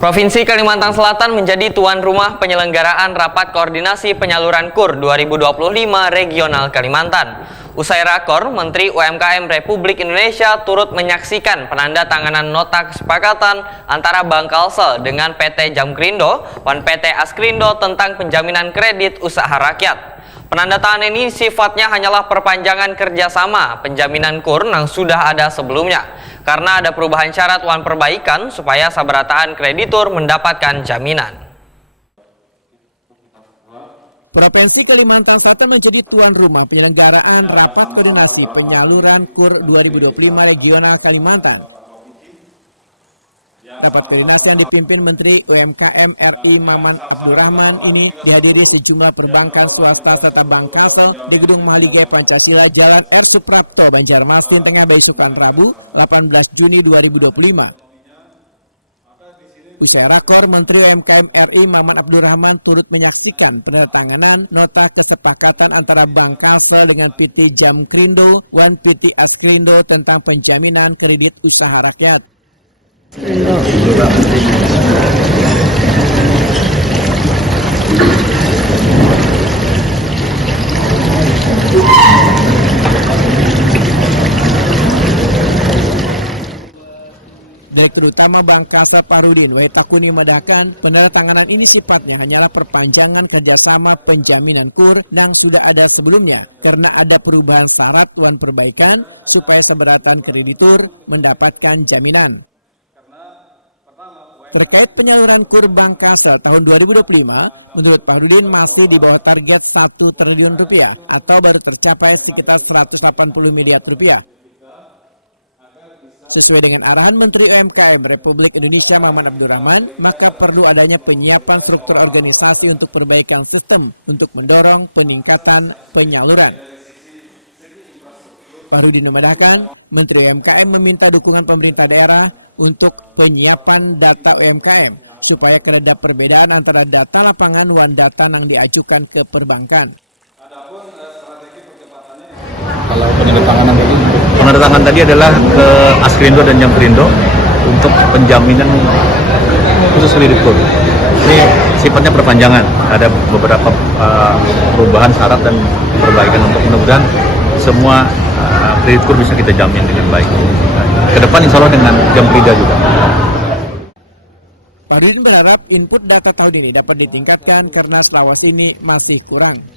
Provinsi Kalimantan Selatan menjadi tuan rumah penyelenggaraan Rapat Koordinasi Penyaluran KUR 2025 Regional Kalimantan. Usai rakor, Menteri UMKM Republik Indonesia turut menyaksikan penandatanganan nota kesepakatan antara Bank Kalsel dengan PT Jamkrindo dan PT Askrindo tentang penjaminan kredit usaha rakyat. Penandatanganan ini sifatnya hanyalah perpanjangan kerjasama penjaminan KUR yang sudah ada sebelumnya, karena ada perubahan syarat wan perbaikan supaya sabarataan kreditur mendapatkan jaminan. Provinsi Kalimantan Selatan menjadi tuan rumah penyelenggaraan Rapat Koordinasi Penyaluran KUR 2025 Regional Kalimantan. Rapat koordinasi yang dipimpin Menteri UMKM RI Maman Abdurrahman ini dihadiri sejumlah perbankan swasta serta Bank Kalsel di Gedung Mahligai Pancasila Jalan R. Suprapto, Banjarmasin, Tengah Baisukan, Rabu 18 Juni 2025. Usai rakor, Menteri UMKM RI Maman Abdurrahman turut menyaksikan penandatanganan nota kesepakatan antara Bank Kalsel dengan PT Jamkrindo dan PT Askrindo tentang penjaminan kredit usaha rakyat. Direktur Utama Bank Kalsel Fahrudin Wahitakuni mengatakan penandatanganan ini sifatnya hanyalah perpanjangan kerjasama penjaminan KUR yang sudah ada sebelumnya karena ada perubahan syarat wan perbaikan supaya seberatan kreditur mendapatkan jaminan. Terkait penyaluran KUR Bank Kalsel tahun 2025, menurut Fahrudin masih di bawah target 1 triliun rupiah atau baru tercapai sekitar 180 miliar rupiah. Sesuai dengan arahan Menteri UMKM Republik Indonesia Maman Abdurrahman, maka perlu adanya penyiapan struktur organisasi untuk perbaikan sistem untuk mendorong peningkatan penyaluran. Fahrudin menambahkan, Menteri UMKM meminta dukungan pemerintah daerah untuk penyiapan data UMKM supaya kereda perbedaan antara data lapangan dan data yang diajukan ke perbankan. Penandatangan tadi adalah ke Askrindo dan Jamkrindo untuk penjaminan khusus kreditur. Ini sifatnya perpanjangan, ada beberapa perubahan syarat dan perbaikan untuk mudah-mudahan semua kreditur bisa kita jamin dengan baik. Kedepan insya Allah dengan Jamkrindo juga. Fahrudin berharap input data tahun ini dapat ditingkatkan karena selawas ini masih kurang.